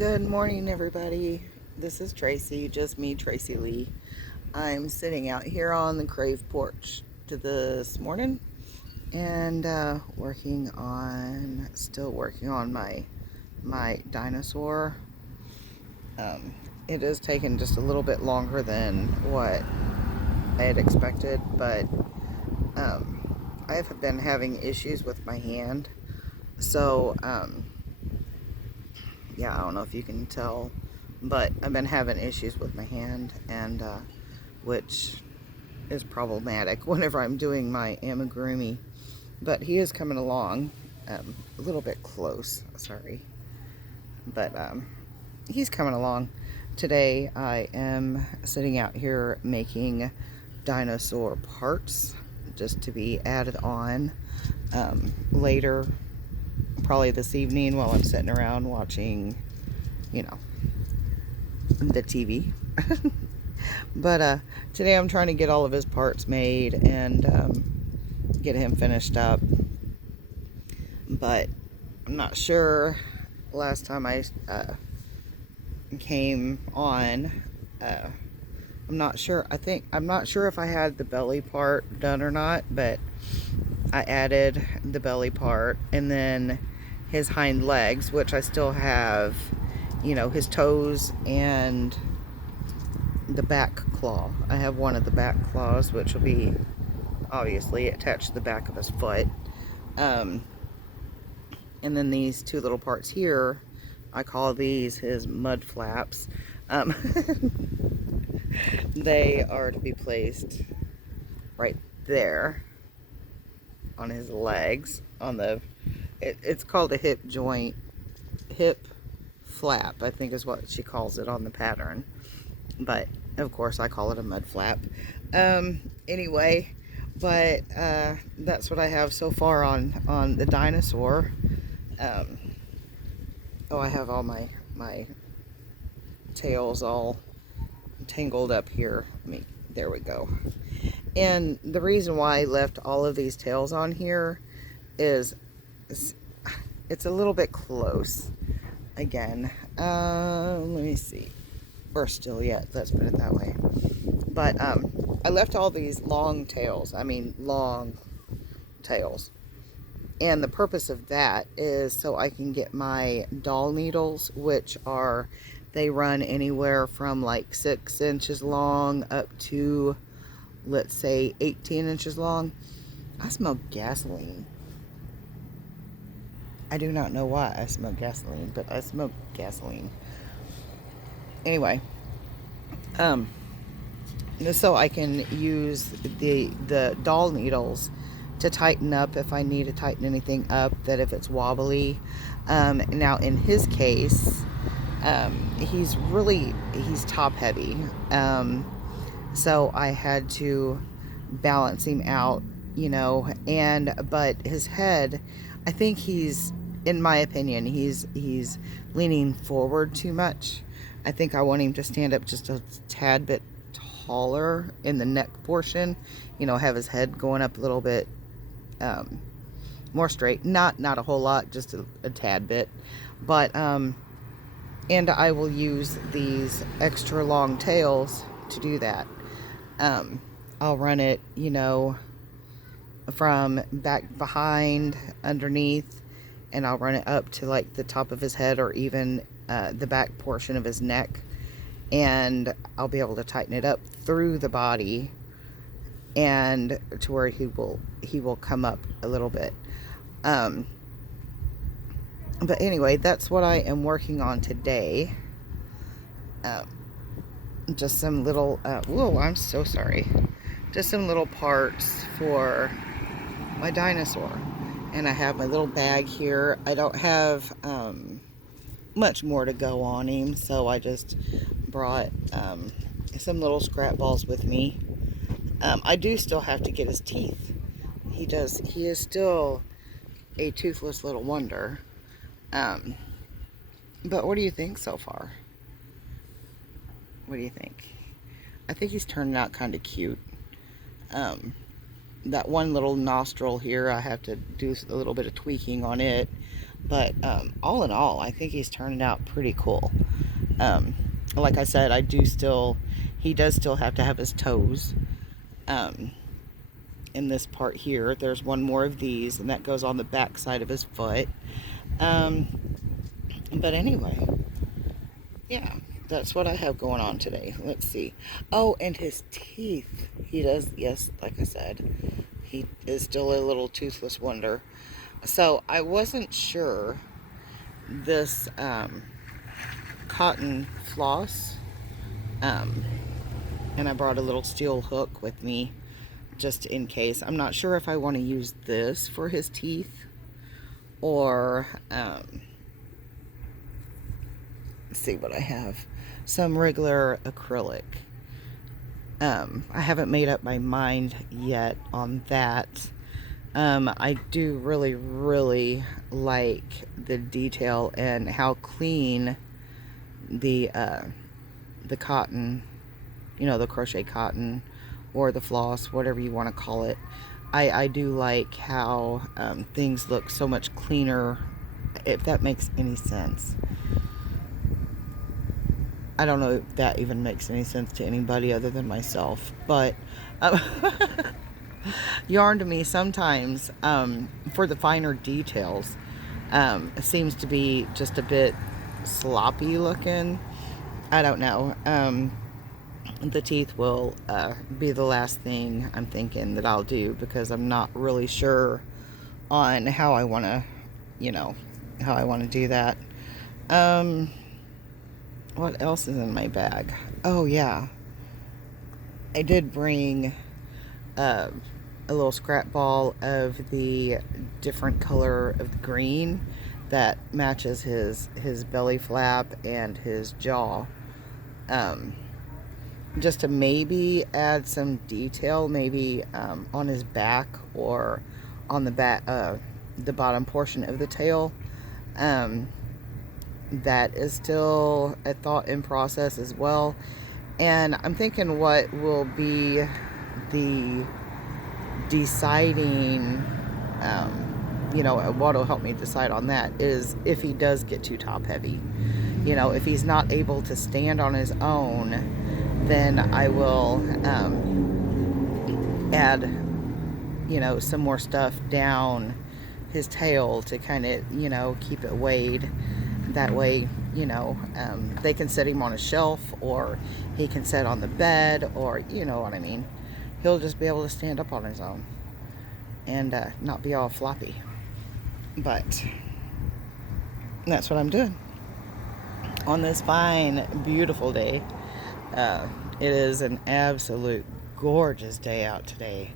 Good morning, everybody. This is Tracy, just me, Tracy-Lee. I'm sitting out here on the Crave porch this morning and still working on my Dinosaur. It has taken just a little bit longer than what I had expected, but I have been having issues with my hand. So, yeah, I don't know if you can tell, but I've been having issues with my hand, and which is problematic whenever I'm doing my Amigurumi. But he is coming along, a little bit close, sorry, but he's coming along. Today I am sitting out here making Dinosaur parts just to be added on later, probably this evening, while I'm sitting around watching, you know, the TV. But today I'm trying to get all of his parts made and get him finished up. But I'm not sure. Last time I came on, I'm not sure. I'm not sure if I had the belly part done or not, but I added the belly part, and then his hind legs, which I still have, you know, his toes and the back claw. I have one of the back claws, which will be obviously attached to the back of his foot. And then these two little parts here, I call these his mud flaps. They are to be placed right there on his legs, on the it's called a hip flap, I think is what she calls it on the pattern, but of course I call it a mud flap. Anyway, but that's what I have so far on the Dinosaur. I have all my tails all tangled up here. There we go. And the reason why I left all of these tails on here is it's a little bit close. Again, let me see. Or still yet, let's put it that way. But I left all these long tails. And the purpose of that is so I can get my doll needles, which they run anywhere from like 6 inches long up to, let's say, 18 inches long. I smell gasoline. I do not know why I smell gasoline, but I smell gasoline. Anyway, so I can use the doll needles to tighten up if I need to tighten anything up, that if it's wobbly. Now in his case, he's top heavy. So I had to balance him out, you know, but his head, I think in my opinion, he's leaning forward too much. I think I want him to stand up just a tad bit taller in the neck portion, you know, have his head going up a little bit more straight, not a whole lot, just a tad bit. But and I will use these extra long tails to do that. I'll run it, you know, from back, behind, underneath, and I'll run it up to like the top of his head, or even the back portion of his neck, and I'll be able to tighten it up through the body, and to where he will come up a little bit. But anyway, that's what I am working on today. Just some little whoa, I'm so sorry. Just some little parts for my Dinosaur. And I have my little bag here. I don't have much more to go on him, so I just brought some little scrap balls with me. I do still have to get his teeth. He is still a toothless little wonder. But what do you think so far? What do you think? I think he's turning out kind of cute. That one little nostril here, I have to do a little bit of tweaking on it. But all in all, I think he's turning out pretty cool. Like I said, he does still have to have his toes. In this part here, there's one more of these, and that goes on the back side of his foot. But anyway, yeah, that's what I have going on today. Let's see. Oh, and his teeth. He does, yes, like I said, he is still a little toothless wonder. So I wasn't sure this cotton floss, and I brought a little steel hook with me just in case. I'm not sure if I want to use this for his teeth or let's see what I have. Some regular acrylic. I haven't made up my mind yet on that. I do really like the detail and how clean the cotton, the crochet cotton or the floss, whatever you want to call it. I do like how things look so much cleaner, if that makes any sense. I don't know if that even makes any sense to anybody other than myself, but yarn to me sometimes, for the finer details, seems to be just a bit sloppy looking. I don't know. The teeth will be the last thing I'm thinking that I'll do, because I'm not really sure on how I want to, do that. What else is in my bag? Oh yeah, I did bring a little scrap ball of the different color of the green that matches his belly flap and his jaw, just to maybe add some detail, maybe on his back or on the back, the bottom portion of the tail. That is still a thought in process as well. And I'm thinking what will be the deciding, what will help me decide on that is if he does get too top heavy. If he's not able to stand on his own, then I will add, some more stuff down his tail to kind of, keep it weighed. That way, they can set him on a shelf, or he can sit on the bed, or you know what I mean. He'll just be able to stand up on his own and not be all floppy. But that's what I'm doing on this fine, beautiful day. It is an absolute gorgeous day out today.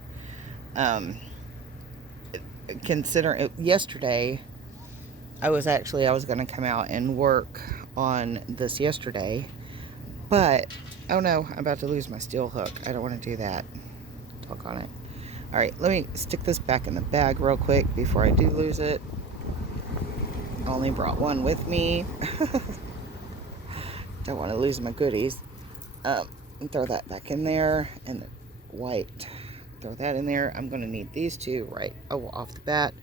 Considering yesterday, I was going to come out and work on this yesterday, but oh no, I'm about to lose my steel hook. I don't want to do that. Talk on it. All right, let me stick this back in the bag real quick before I do lose it. I only brought one with me. Don't want to lose my goodies. Throw that back in there, and the white, throw that in there. I'm going to need these two off the bat.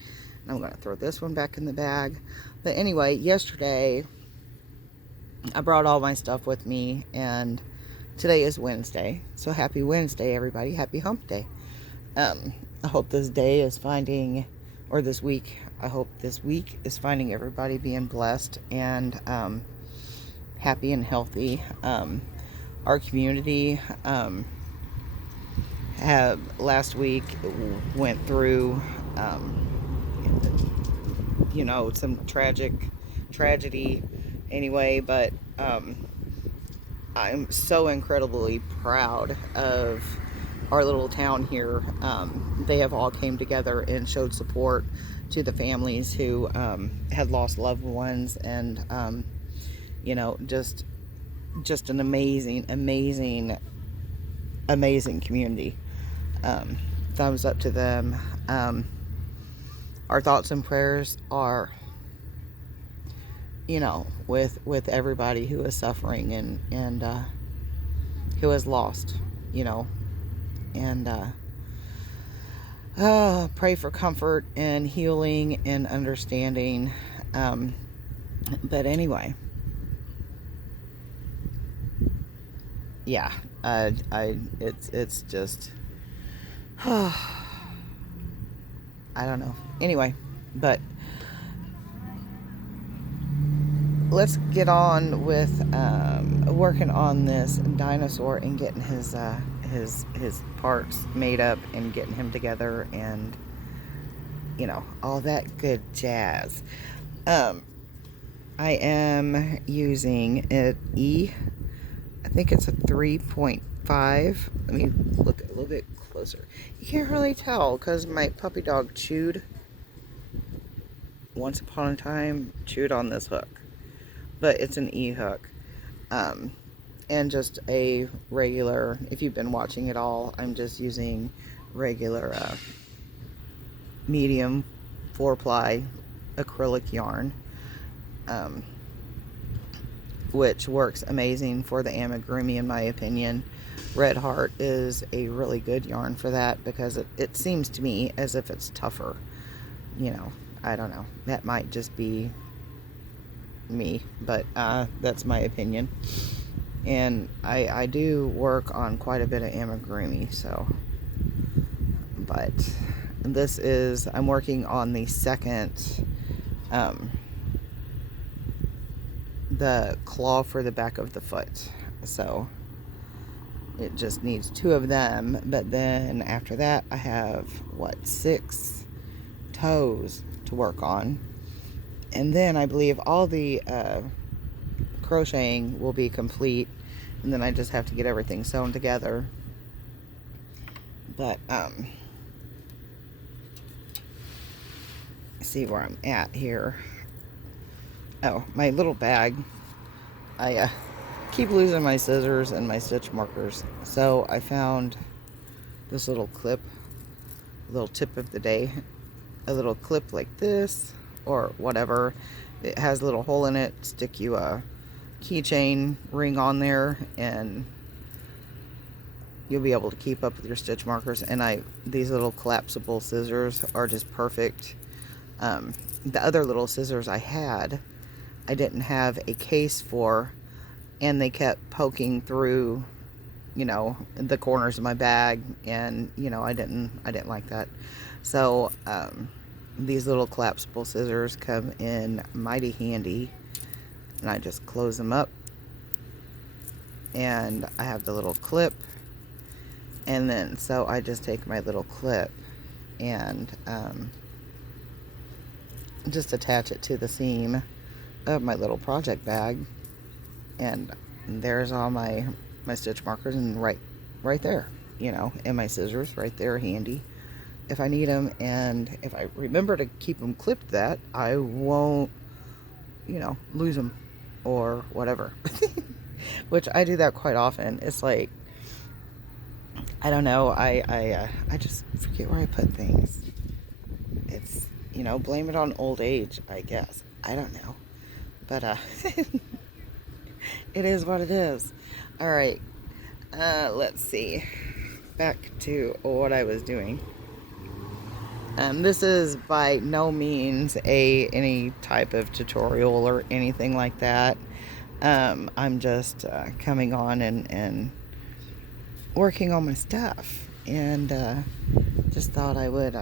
I'm going to throw this one back in the bag. But anyway, yesterday I brought all my stuff with me, and today is Wednesday. So happy Wednesday, everybody. Happy hump day. I hope this day is finding, or this week, I hope this week is finding everybody being blessed and happy and healthy. Our community last week went through some tragedy anyway, but I'm so incredibly proud of our little town here. They have all came together and showed support to the families who had lost loved ones, and just an amazing community. Thumbs up to them. Our thoughts and prayers are, with everybody who is suffering and who has lost, and pray for comfort and healing and understanding But anyway, yeah, it's just, I don't know. Anyway, but let's get on with working on this dinosaur and getting his parts made up and getting him together and, you know, all that good jazz. I am using an I think it's a 3.5. Let me look a little bit closer. You can't really tell because my puppy dog chewed, once upon a time, chewed on this hook. But it's an E hook. And just a regular, if you've been watching it all, I'm just using regular medium 4-ply acrylic yarn. Which works amazing for the Amigurumi in my opinion. Red Heart is a really good yarn for that because it seems to me as if it's tougher. You know, I don't know. That might just be me, but that's my opinion. And I do work on quite a bit of Amigurumi, so. But this is, I'm working on the second, the claw for the back of the foot. So it just needs 2 of them, but then after that I have, what, 6 toes to work on. And then I believe all the crocheting will be complete, and then I just have to get everything sewn together. But see where I'm at here. Oh, my little bag. I keep losing my scissors and my stitch markers, so I found this little clip, little tip of the day, a little clip like this or whatever. It has a little hole in it. Stick you a keychain ring on there and you'll be able to keep up with your stitch markers. And these little collapsible scissors are just perfect. The other little scissors I had, I didn't have a case for, and they kept poking through, you know, the corners of my bag, and you know, I didn't like that. So these little collapsible scissors come in mighty handy, and I just close them up, and I have the little clip, and then so I just take my little clip and just attach it to the seam of my little project bag, and there's all my stitch markers, and right there, you know, and my scissors right there handy if I need them. And if I remember to keep them clipped, that I won't, you know, lose them or whatever. Which I do that quite often. It's like, I don't know, I just forget where I put things. It's, you know, blame it on old age, I guess. I don't know. But it is what it is. All right. Let's see. Back to what I was doing. This is by no means any type of tutorial or anything like that. I'm just coming on and working on my stuff, and just thought I would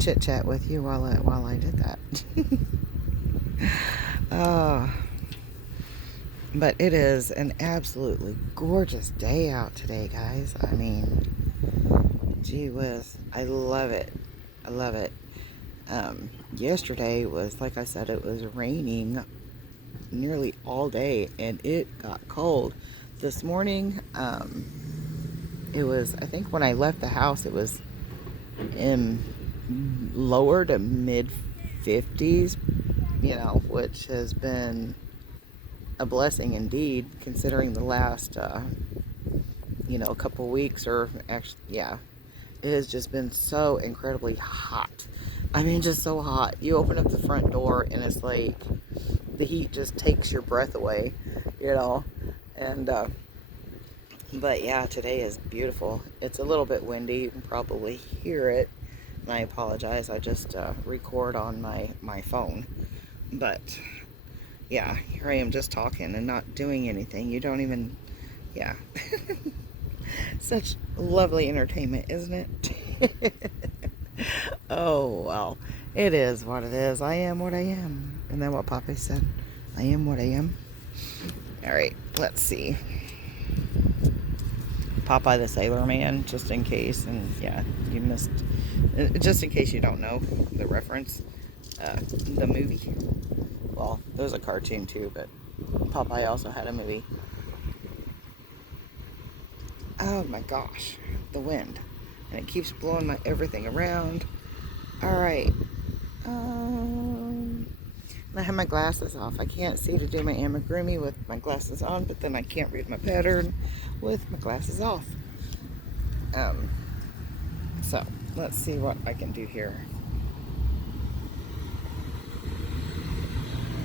chit chat with you while I did that. But it is an absolutely gorgeous day out today, guys. I mean, gee whiz, I love it. I love it. Yesterday was, like I said, it was raining nearly all day, and it got cold. This morning, it was, I think when I left the house, it was in lower to mid 50s, you know, which has been a blessing indeed, considering the last, you know, couple weeks, or actually, yeah, it has just been so incredibly hot. I mean, just so hot. You open up the front door and it's like the heat just takes your breath away, you know. And but yeah, today is beautiful. It's a little bit windy. You can probably hear it, and I apologize. I just record on my phone, But yeah, here I am just talking and not doing anything. You don't even, yeah. Such lovely entertainment, isn't it? Oh, well, it is what it is. I am what I am. And then what Papa said, I am what I am. All right, let's see. Popeye the Sailor Man, just in case. And yeah, you missed, just in case you don't know the reference, the movie. Well, there's a cartoon too, but Popeye also had a movie. Oh my gosh, the wind. And it keeps blowing my everything around. Alright. I have my glasses off. I can't see to do my amigurumi with my glasses on, but then I can't read my pattern with my glasses off. So, let's see what I can do here.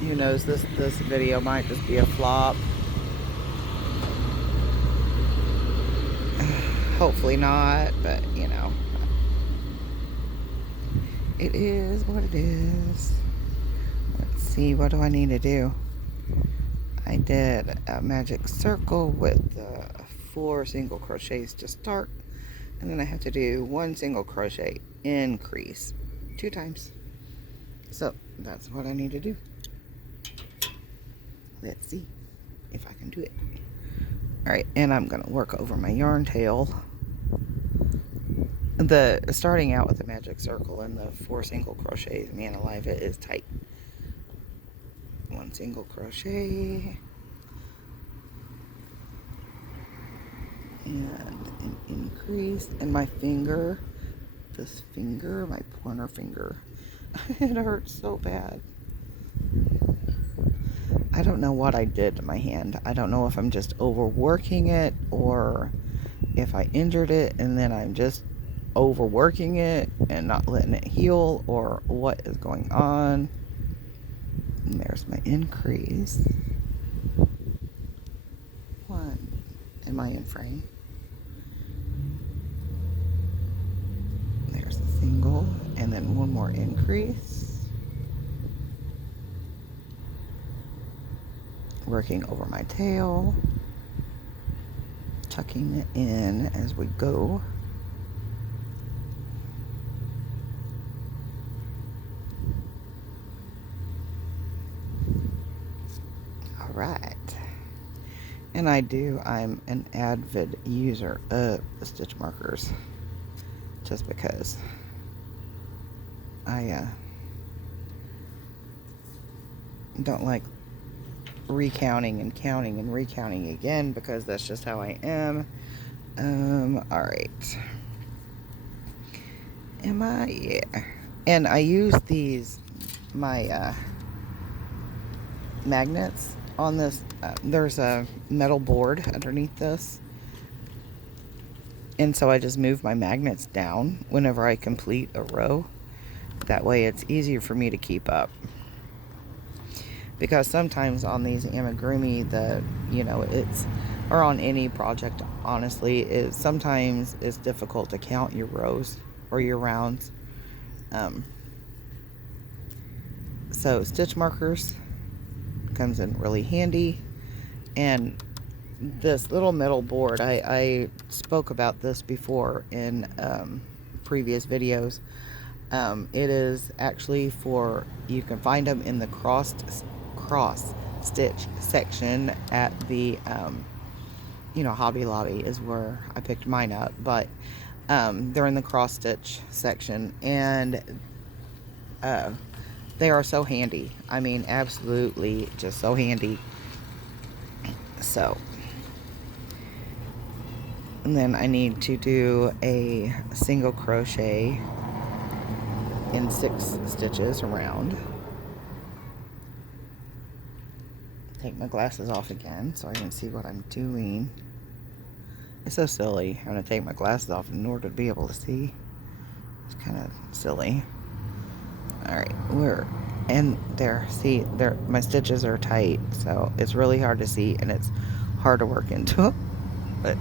Who knows, this video might just be a flop. Hopefully not, but you know, it is what it is. Let's see, what do I need to do? I did a magic circle with 4 single crochets to start, and then I have to do 1 single crochet increase 2 times. So that's what I need to do. Let's see if I can do it. Alright, and I'm going to work over my yarn tail. Starting out with the magic circle and the 4 single crochets, man alive, it is tight. 1 single crochet. And an increase. And my finger, this finger, my pointer finger, it hurts so bad. I don't know what I did to my hand. I don't know if I'm just overworking it or if I injured it and then I'm just overworking it and not letting it heal, or what is going on. And there's my increase. 1. Am I in frame? There's a single, and then 1 more increase. Working over my tail, tucking it in as we go. Alright. And I'm an avid user of the stitch markers, just because I don't like recounting and counting and recounting again, because that's just how I am. Alright. Yeah. And I use my magnets on this. There's a metal board underneath this. And so I just move my magnets down whenever I complete a row. That way it's easier for me to keep up. Because sometimes on these amigurumi, or on any project, honestly, sometimes it's difficult to count your rows or your rounds. So stitch markers comes in really handy. And this little metal board, I spoke about this before in previous videos. It is actually you can find them in the cross stitch section at the Hobby Lobby is where I picked mine up, but they're in the cross stitch section, and they are so handy. I mean, absolutely just so handy. So, and then I need to do a single crochet in 6 stitches around. Take my glasses off again so I can see what I'm doing. It's so silly. I'm going to take my glasses off in order to be able to see. It's kind of silly. Alright, see, my stitches are tight, so it's really hard to see, and it's hard to work into. But,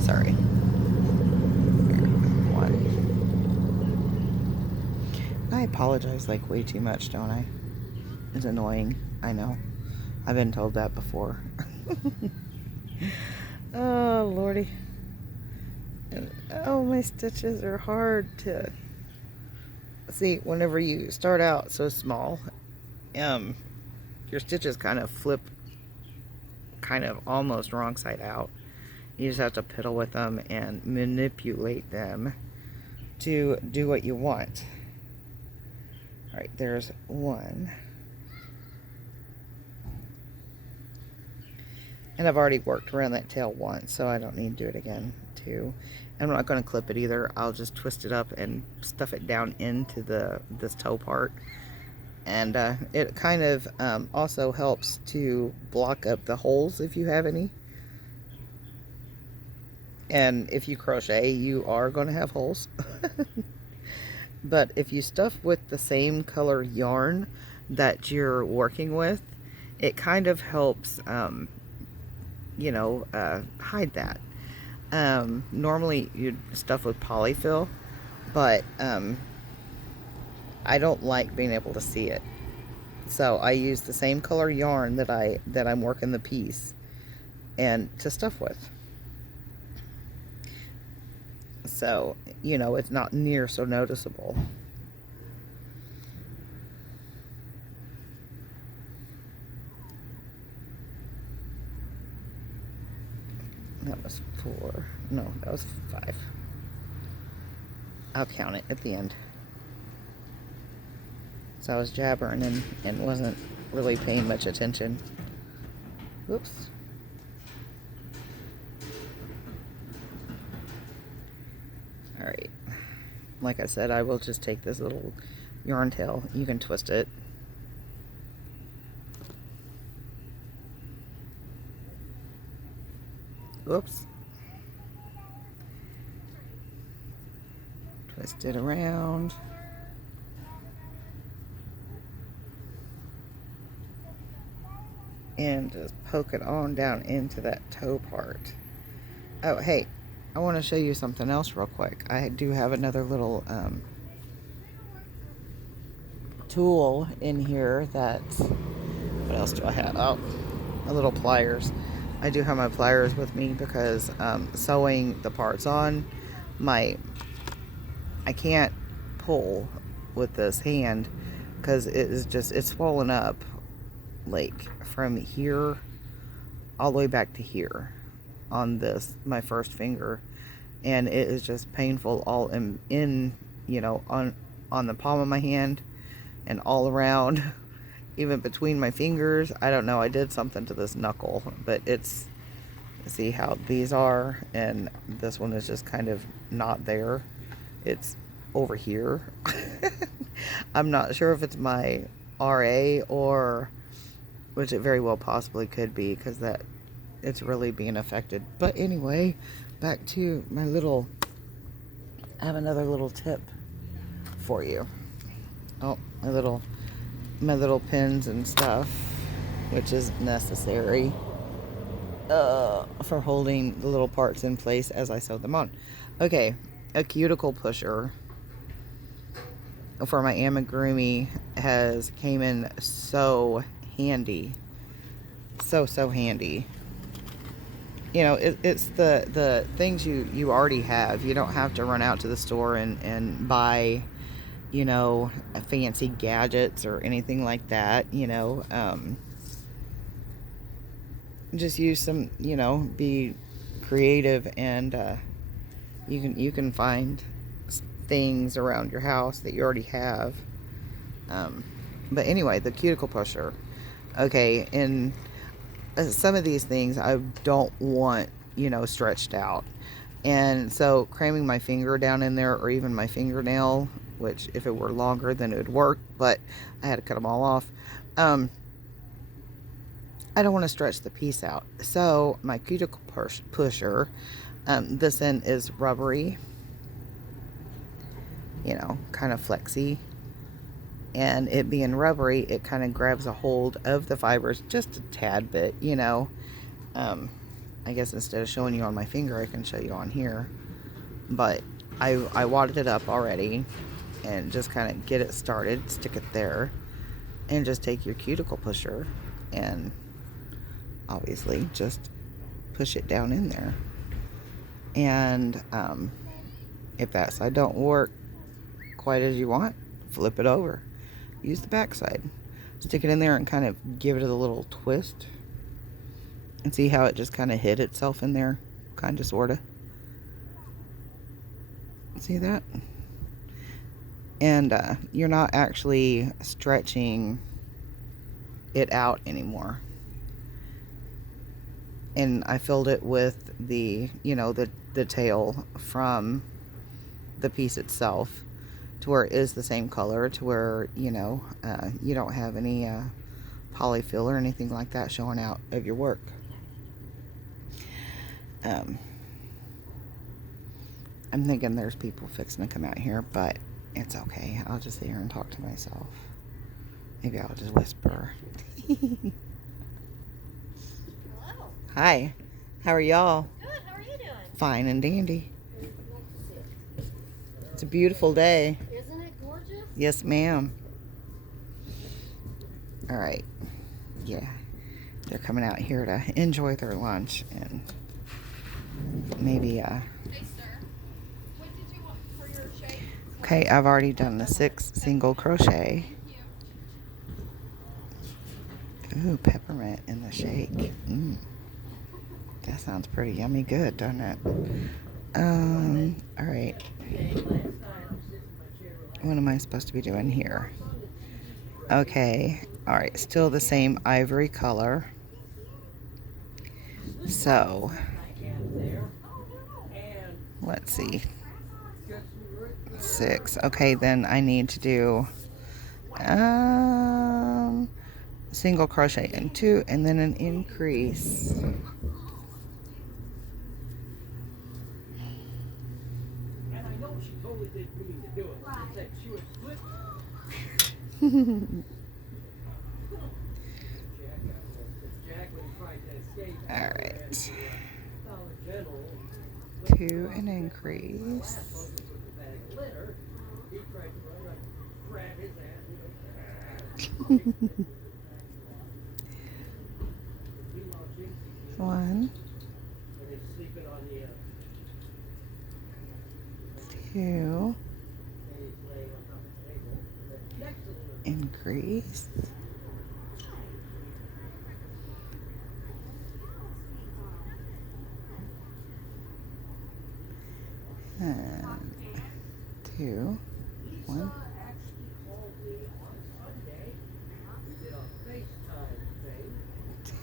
sorry. I apologize like way too much, don't I? is annoying. I know. I've been told that before. Oh, Lordy. And, oh, my stitches are hard to see. Whenever you start out so small, your stitches kind of flip kind of almost wrong side out. You just have to piddle with them and manipulate them to do what you want. Alright, there's one. And I've already worked around that tail once, so I don't need to do it again too. I'm not going to clip it either. I'll just twist it up and stuff it down into this toe part. And it kind of also helps to block up the holes if you have any. And if you crochet, you are going to have holes. But if you stuff with the same color yarn that you're working with, it kind of helps, you know, hide that. Normally you'd stuff with polyfill, but I don't like being able to see it. So I use the same color yarn that I'm working the piece and to stuff with. So, you know, it's not near so noticeable. That was 4. No, that was 5. I'll count it at the end. So I was jabbering and wasn't really paying much attention. Whoops. Alright. Like I said, I will just take this little yarn tail. You can twist it. Whoops. Twist it around. And just poke it on down into that toe part. Oh, hey, I want to show you something else real quick. I do have another little tool in here that, what else do I have? Oh, a little pliers. I do have my pliers with me because sewing the parts on, I can't pull with this hand because it is just, it's swollen up like from here all the way back to here on this, my first finger, and it is just painful all in you know, on the palm of my hand and all around, even between my fingers. I don't know, I did something to this knuckle, but it's, see how these are, and this one is just kind of not there, it's over here. I'm not sure if it's my RA or, which it very well possibly could be, because that it's really being affected. But anyway, back to my little, I have another little tip for you. Oh, my little pins and stuff, which is necessary for holding the little parts in place as I sew them on. Okay, a cuticle pusher for my amigurumi came in so handy. So handy. You know, it's the things you already have. You don't have to run out to the store and buy, you know, fancy gadgets or anything like that, you know. Just use some, you know, be creative, and you can find things around your house that you already have. But anyway, the cuticle pusher. Okay, and some of these things I don't want, you know, stretched out. And so cramming my finger down in there, or even my fingernail, which if it were longer then it would work, but I had to cut them all off. I don't want to stretch the piece out. So my cuticle pusher, this end is rubbery, you know, kind of flexy. And it being rubbery, it kind of grabs a hold of the fibers just a tad bit, you know. I guess instead of showing you on my finger, I can show you on here. But I wadded it up already and just kind of get it started, stick it there. and just take your cuticle pusher and obviously just push it down in there. And if that side don't work quite as you want, flip it over. Use the back side. Stick it in there and kind of give it a little twist. And see how it just kind of hid itself in there? Kind of, sort of. See that? And you're not actually stretching it out anymore. And I filled it with the, you know, the tail from the piece itself to where it is the same color, to where, you know, you don't have any polyfill or anything like that showing out of your work. I'm thinking there's people fixing to come out here, but it's okay. I'll just sit here and talk to myself. Maybe I'll just whisper. Hello. Hi. How are y'all? Good. How are you doing? Fine and dandy. It's a beautiful day. Isn't it gorgeous? Yes, ma'am. All right. Yeah. They're coming out here to enjoy their lunch and maybe Hey, sir. What did you want for your shake? okay, I've already done the 6 single crochet. Ooh, peppermint in the shake. That sounds pretty yummy good, doesn't it? All right. What am I supposed to be doing here? Okay. All right, still the same ivory color. So, let's see. 6. Okay, then I need to do single crochet in 2 and then an increase. Alright. 2 and increase. One, 2, increase, and 2, 1,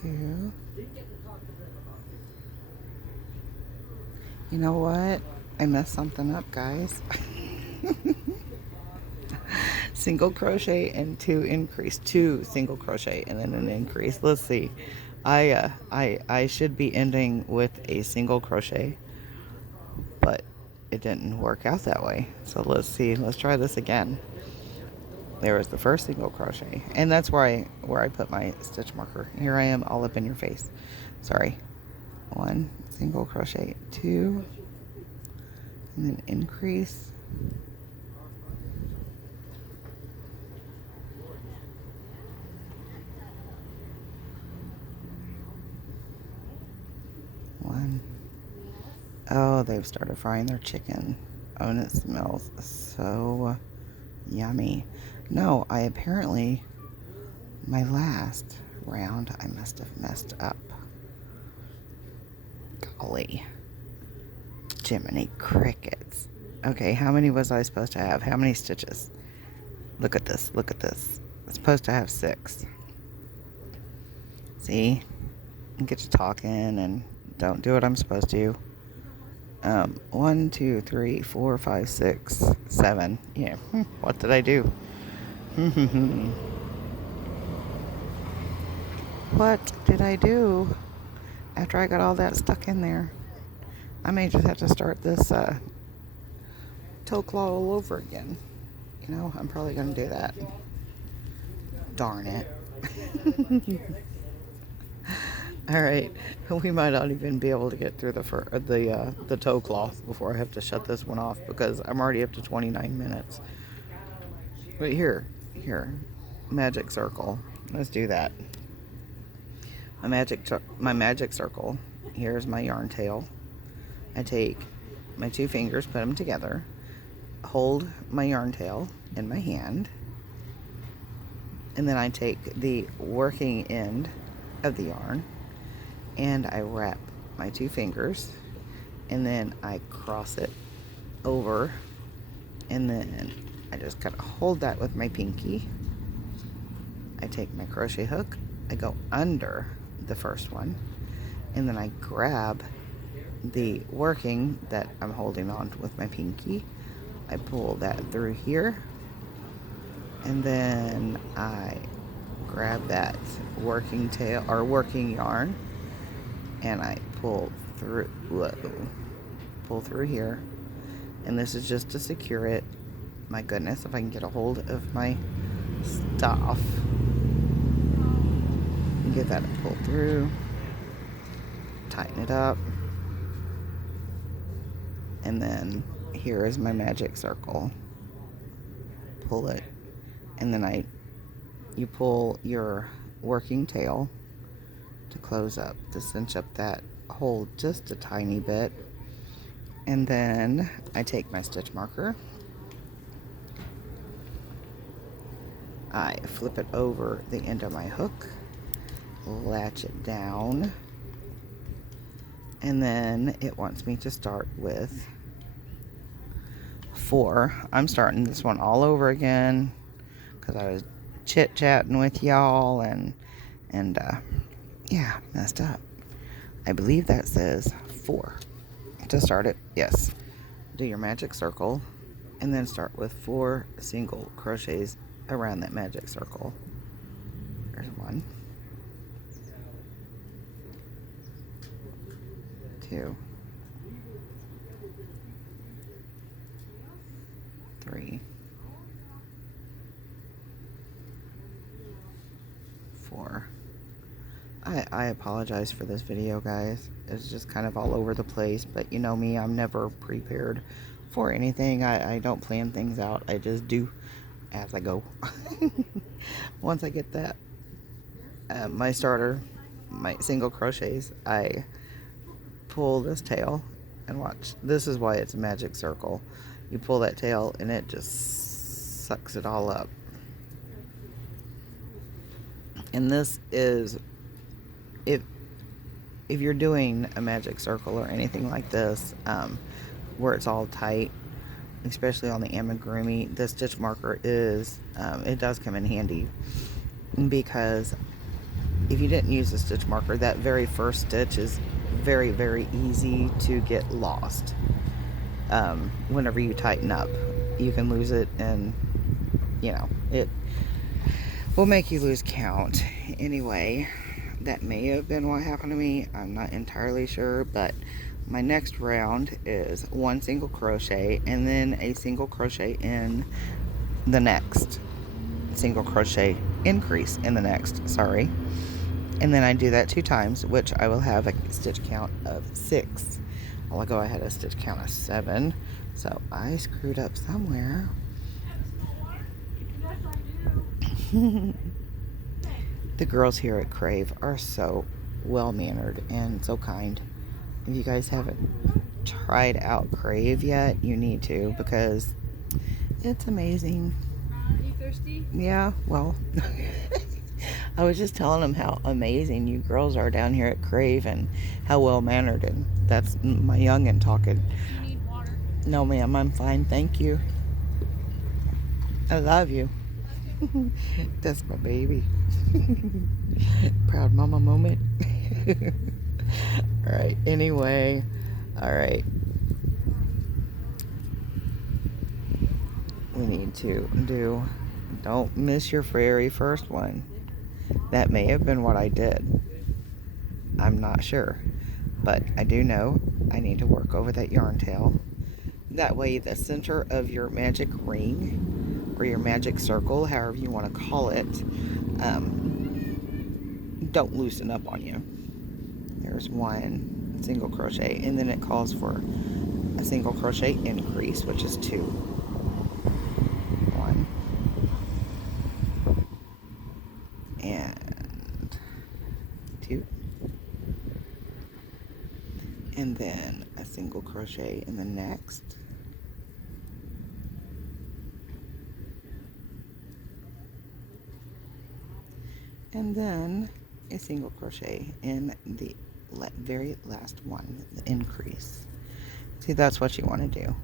2. You know what? I messed something up, guys. Single crochet and 2 increase. 2 single crochet and then an increase. Let's see. I should be ending with a single crochet, but it didn't work out that way. So let's see. Let's try this again. There was the first single crochet, and that's where I put my stitch marker. Here I am, all up in your face. Sorry. 1 single crochet, 2, and then increase. One. Oh, they've started frying their chicken. Oh, and it smells so yummy. No, I apparently, my last round, I must have messed up. Golly. Jiminy crickets. Okay, how many was I supposed to have? How many stitches? Look at this, look at this. It's supposed to have 6. See? And get to talking and don't do what I'm supposed to. 1, 2, 3, 4, 5, 6, 7. Yeah, what did I do? What did I do after I got all that stuck in there? I may just have to start this toe claw all over again. You know, I'm probably going to do that. Darn it. All right, we might not even be able to get through the toe cloth before I have to shut this one off because I'm already up to 29 minutes. But here, magic circle. Let's do that. My magic circle. Here's my yarn tail. I take my 2 fingers, put them together, hold my yarn tail in my hand, and then I take the working end of the yarn and I wrap my 2 fingers, and then I cross it over, and then I just kind of hold that with my pinky. I take my crochet hook, I go under the first one, and then I grab the working that I'm holding on with my pinky. I pull that through here, and then I grab that working tail or working yarn, and I pull through, pull through here, and this is just to secure it. My goodness, if I can get a hold of my stuff. Get that pulled through, tighten it up, and then here is my magic circle. Pull it, and then you pull your working tail to close up, to cinch up that hole just a tiny bit, and then I take my stitch marker, I flip it over the end of my hook, latch it down, and then it wants me to start with 4. I'm starting this one all over again because I was chit-chatting with y'all and yeah, messed up. I believe that says 4 to start it. Yes. Do your magic circle and then start with 4 single crochets around that magic circle. There's 1, 2, 3, 4. I apologize for this video, guys. It's just kind of all over the place, but you know me, I'm never prepared for anything. I don't plan things out. I just do as I go. Once I get that my starter, my single crochets, I pull this tail, and watch, this is why it's a magic circle. You pull that tail and it just sucks it all up. And this is, if you're doing a magic circle or anything like this, where it's all tight, especially on the amigurumi, the stitch marker is, it does come in handy, because if you didn't use the stitch marker, that very first stitch is very, very easy to get lost. Whenever you tighten up, you can lose it, and you know, it will make you lose count. Anyway, that may have been what happened to me. I'm not entirely sure, but my next round is 1 single crochet and then a single crochet in the next, single crochet increase in the next, sorry. And then I do that 2 times, which I will have a stitch count of 6. I'll go ahead a stitch count of 7. So I screwed up somewhere. The girls here at Crave are so well-mannered and so kind. If you guys haven't tried out Crave yet, you need to, because it's amazing. You thirsty? Yeah, well, I was just telling them how amazing you girls are down here at Crave and how well-mannered, and that's my youngin' talking. You need water? No, ma'am, I'm fine, thank you. I love you. That's my baby. Proud mama moment. Alright, anyway. Alright. We need to do, don't miss your very first one. That may have been what I did. I'm not sure. But I do know I need to work over that yarn tail. That way the center of your magic ring, or your magic circle, however you want to call it, don't loosen up on you. There's 1 single crochet, and then it calls for a single crochet increase, which is 2. 1, 2, and then a single crochet in the next, and then a single crochet in the very last one, the increase. See, that's what you want to do.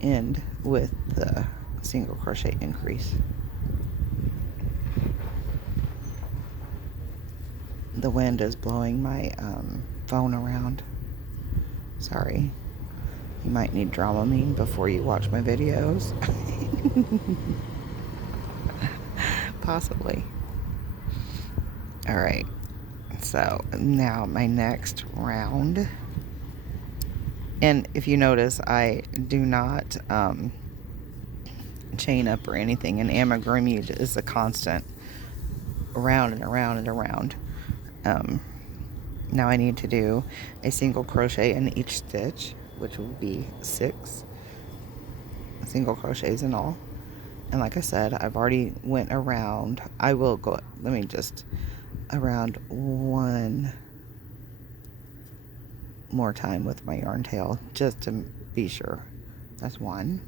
End with the single crochet increase. The wind is blowing my phone around. Sorry. You might need Dramamine before you watch my videos. Possibly. Alright. So now my next round. And if you notice, I do not chain up or anything. And amigurumi is a constant around and around and around. Now I need to do a single crochet in each stitch, which will be 6 single crochets in all. And like I said, I've already went around. I will go, let me just around one more time with my yarn tail just to be sure. That's 1.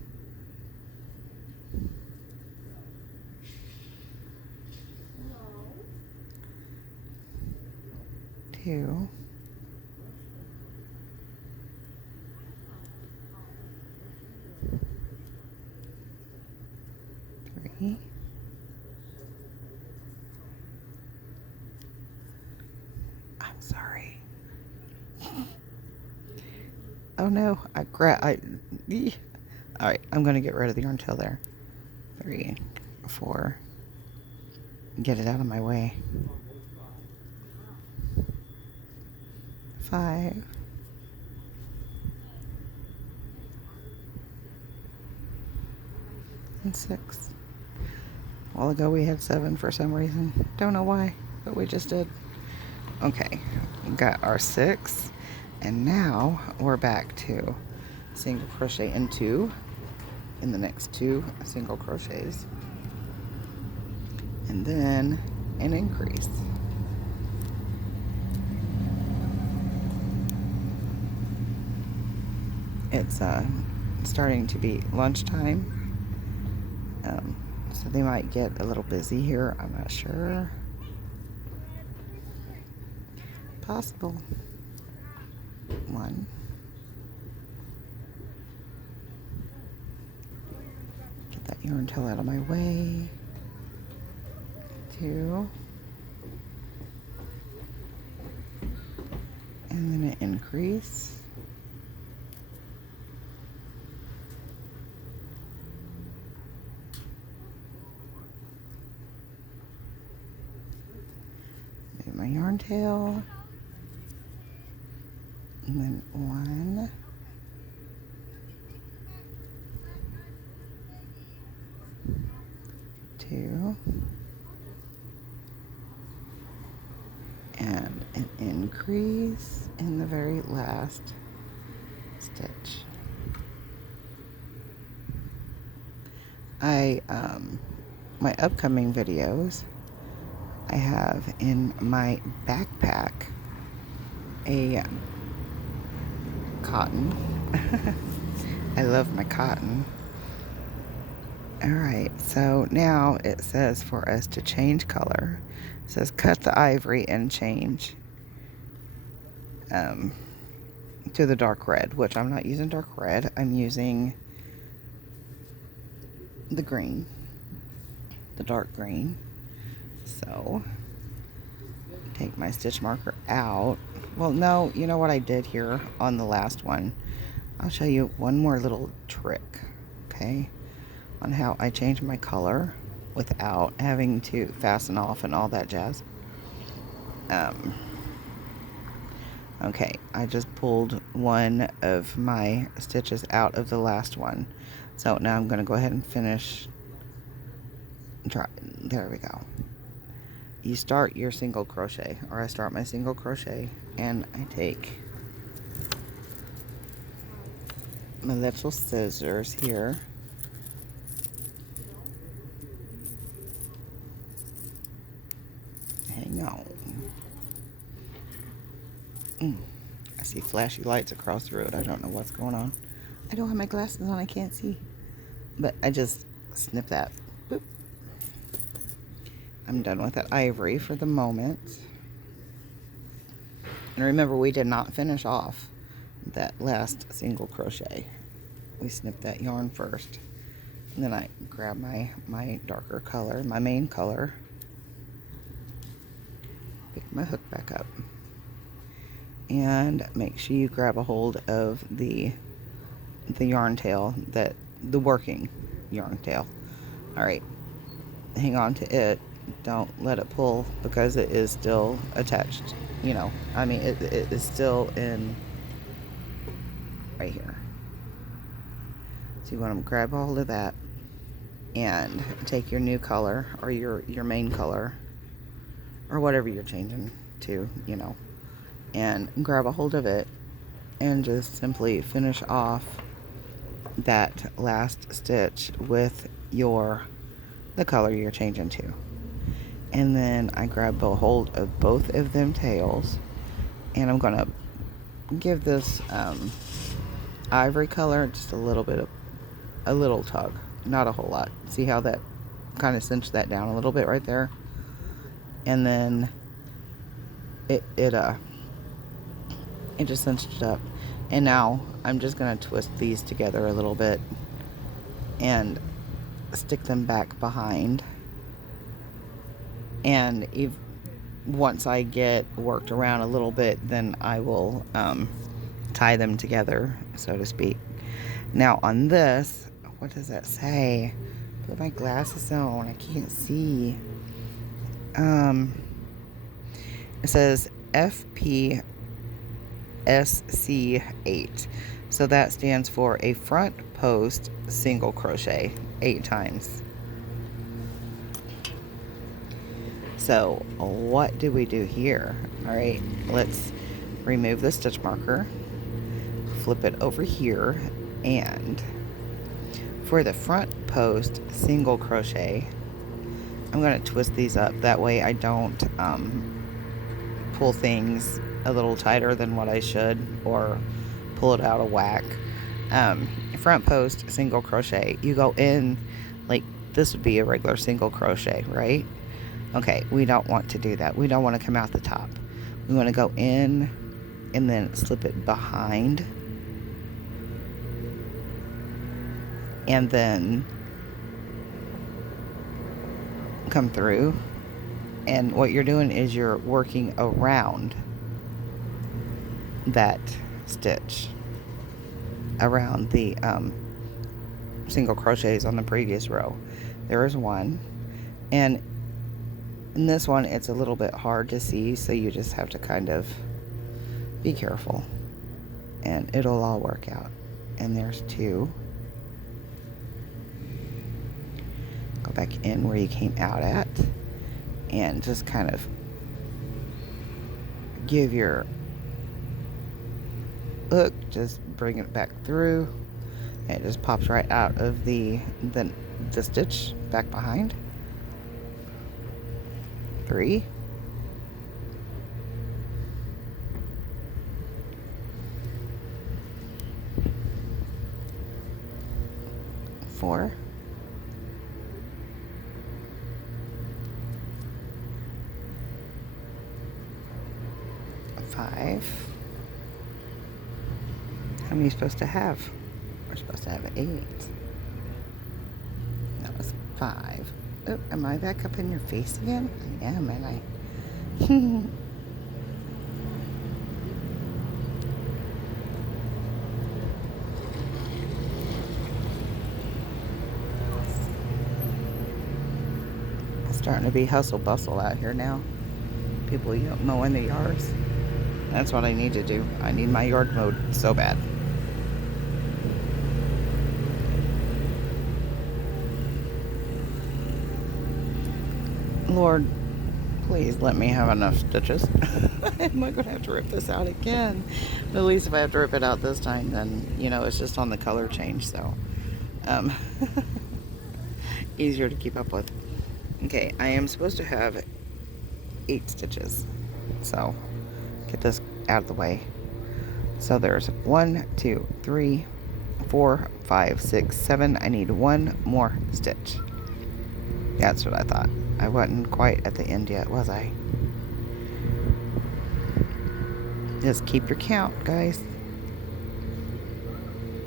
2. 3. I'm sorry. Oh no, alright, I'm gonna get rid of the yarn tail there. 3, 4. Get it out of my way. 5. 6. A while ago we had 7 for some reason. Don't know why, but we just did. Okay, we got our 6, and now we're back to single crochet in 2 in the next 2 single crochets, and then an increase. It's starting to be lunchtime, so they might get a little busy here. I'm not sure. Possible. 1. Get that yarn tail out of my way. 2. And then an increase. Move my yarn tail. And then 1. 2. And an increase in the very last stitch. My upcoming videos, I have in my backpack a cotton. I love my cotton. Alright, so now it says for us to change color. It says cut the ivory and change to the dark red, which I'm not using dark red. I'm using the green, the dark green. So take my stitch marker out. Well, no, you know what I did here on the last one? I'll show you one more little trick, okay, on how I change my color without having to fasten off and all that jazz. Okay, I just pulled one of my stitches out of the last one. So now I'm going to go ahead and finish. There we go. You start your single crochet, or I start my single crochet, and I take my little scissors here. No. I see flashy lights across the road. I don't know what's going on. I don't have my glasses on. I can't see. But I just snip that. Boop. I'm done with that ivory for the moment. And remember, we did not finish off that last single crochet. We snipped that yarn first. And then I grab my darker color, my main color. Pick my hook back up. And make sure you grab a hold of the yarn tail, the working yarn tail. Alright, hang on to it. Don't let it pull because it is still attached. You know, I mean, it is still in right here. So you want to grab a hold of that and take your new color or your main color or whatever you're changing to, you know, and grab a hold of it and just simply finish off that last stitch with the color you're changing to. And then I grab a hold of both of them tails, and I'm gonna give this ivory color just a little tug, not a whole lot. See how that kind of cinched that down a little bit right there? And then it just cinched it up. And now I'm just gonna twist these together a little bit and stick them back behind. And once I get worked around a little bit, then I will tie them together, so to speak. Now on this, what does that say? Put my glasses on, I can't see. It says FPSC8. So that stands for a front post single crochet 8 times. So what do we do here? All right, let's remove the stitch marker, flip it over here, and for the front post single crochet, I'm going to twist these up. That way I don't pull things a little tighter than what I should or pull it out of whack. Front post single crochet, you go in like this would be a regular single crochet, right? Okay, we don't want to do that. We don't want to come out the top. We want to go in and then slip it behind. And then come through. And what you're doing is you're working around that stitch. Around the single crochets on the previous row. There is one. And in this one, it's a little bit hard to see, so you just have to kind of be careful. And it'll all work out. And there's 2. Go back in where you came out at. And just kind of give your hook, just bring it back through. And it just pops right out of the stitch back behind. 3, 4, 5. How many are you supposed to have? We're supposed to have 8. That was 5. Oh, am I back up in your face again? I am, and I... It's starting to be hustle bustle out here now. People mowing the yards. That's what I need to do. I need my yard mowed so bad. Lord, please let me have enough stitches. Am I going to have to rip this out again? But at least if I have to rip it out this time, then, you know, it's just on the color change, so easier to keep up with. Okay, I am supposed to have 8 stitches. So get this out of the way. So there's 1, 2, 3, 4, 5, 6, 7. I need 1 more stitch. That's what I thought. I wasn't quite at the end yet, was I? Just keep your count, guys.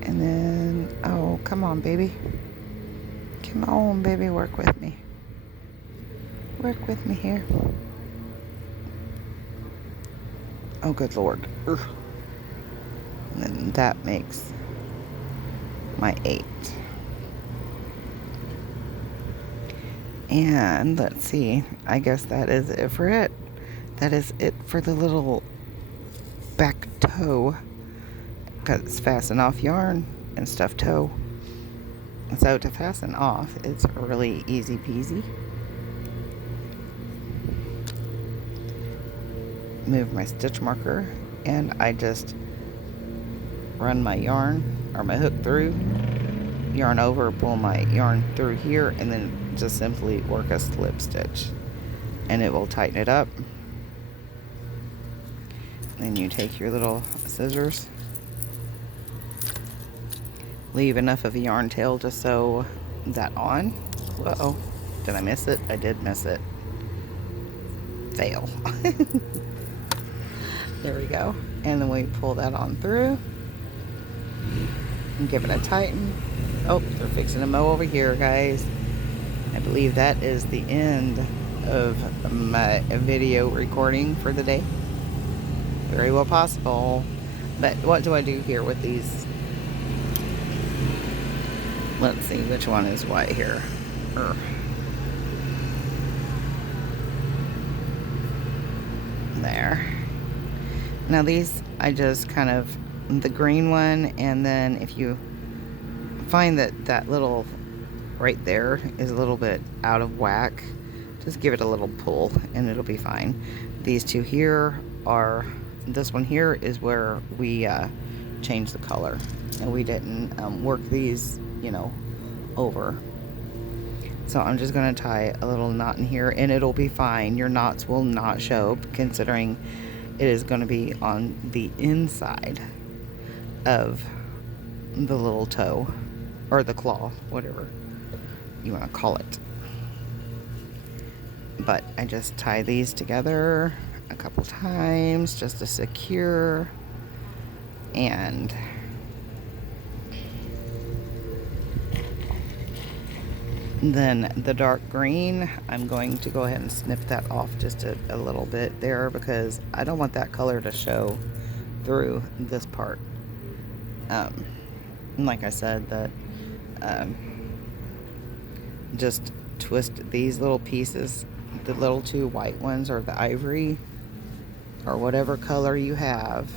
And then, oh, come on, baby. Come on, baby, work with me. Work with me here. Oh, good Lord. Ugh. And then that makes my 8. And let's see. I guess that is it for it. That is it for the little back toe. Because it's fasten off yarn and stuffed toe. So to fasten off, it's really easy peasy. Move my stitch marker, and I just run my yarn or my hook through, yarn over, pull my yarn through here, and then just simply work a slip stitch, and it will tighten it up. Then you take your little scissors, leave enough of a yarn tail to sew that on. Uh-oh, did I miss it? I did miss it. Fail. There we go. And then we pull that on through and give it a tighten. Oh, they're fixing to mow over here, guys. I believe that is the end of my video recording for the day. Very well possible. But what do I do here with these? Let's see, which one is what here? There. Now these, I just kind of, the green one, and then if you find that that little right there is a little bit out of whack, just give it a little pull and it'll be fine. These two here are, this one here is where we changed the color, and we didn't work these, you know, over. So I'm just going to tie a little knot in here, and it'll be fine. Your knots will not show, considering it is going to be on the inside of the little toe, or the claw, whatever you want to call it. But I just tie these together a couple times just to secure, and then the dark green, I'm going to go ahead and snip that off just a little bit there, because I don't want that color to show through this part. And like I said, that just twist these little pieces, the little two white ones, or the ivory, or whatever color you have.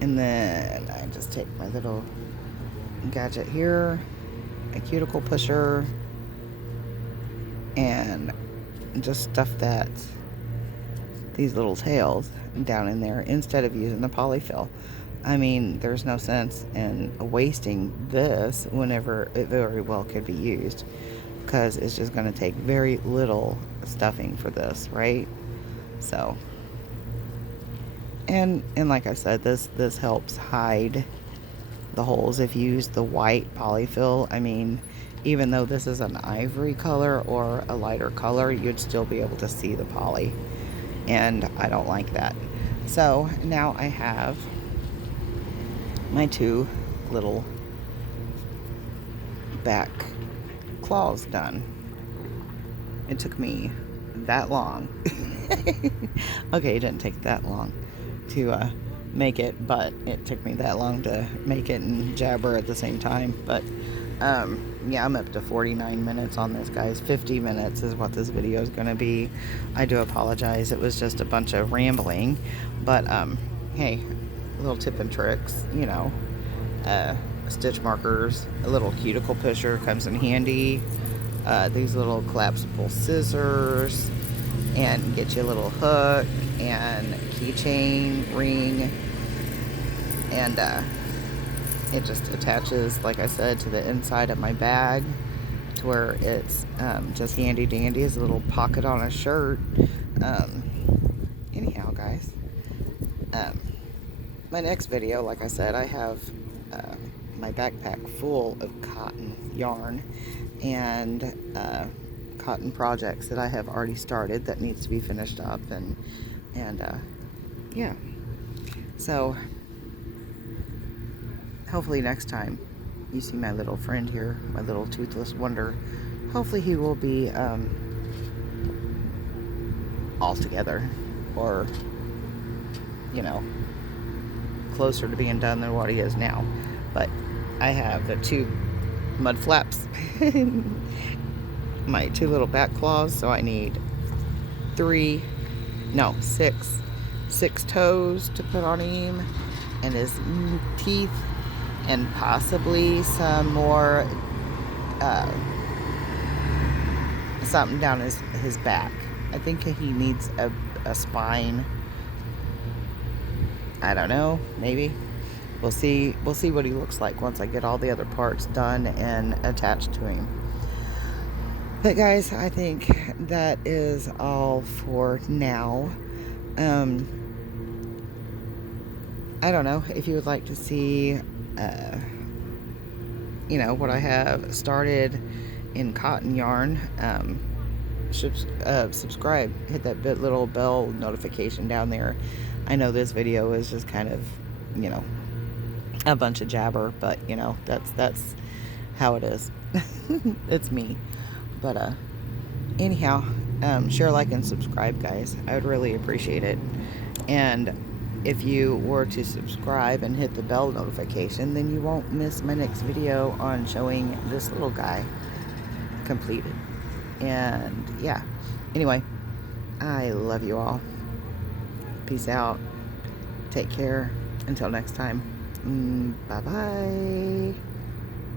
And then I just take my little gadget here, a cuticle pusher, and just stuff these little tails down in there instead of using the polyfill. I mean, there's no sense in wasting this whenever it very well could be used, because it's just going to take very little stuffing for this, right? So, and like I said, this helps hide the holes if you use the white polyfill. I mean, even though this is an ivory color or a lighter color, you'd still be able to see the poly, and I don't like that. So now I have my two little back claws done. It took me that long. Okay, it didn't take that long to make it, but it took me that long to make it and jabber at the same time. But yeah, I'm up to 49 minutes on this, guys. 50 minutes is what this video is going to be. I do apologize, it was just a bunch of rambling, but hey, little tip and tricks, you know, stitch markers, a little cuticle pusher comes in handy, these little collapsible scissors, and get you a little hook and keychain ring, and it just attaches, like I said, to the inside of my bag to where it's just handy dandy as a little pocket on a shirt. Anyhow, guys, my next video, like I said, I have my backpack full of cotton yarn and cotton projects that I have already started that needs to be finished up, and yeah. So hopefully next time you see my little friend here, my little toothless wonder, hopefully he will be all together, or you know, closer to being done than what he is now. But I have the 2 mud flaps, my 2 little back claws, so I need 6 toes to put on him, and his teeth, and possibly some more something down his back. I think he needs a spine. I don't know, maybe. We'll see what he looks like once I get all the other parts done and attached to him. But guys, I think that is all for now. I don't know if you would like to see you know, what I have started in cotton yarn. Subscribe, hit that little bell notification down there. I know this video is just kind of, you know, a bunch of jabber, but you know, that's how it is. It's me. But anyhow, share, like, and subscribe, guys. I would really appreciate it. And if you were to subscribe and hit the bell notification, then you won't miss my next video on showing this little guy completed. And yeah, anyway, I love you all. Peace out. Take care. Until next time. Bye-bye.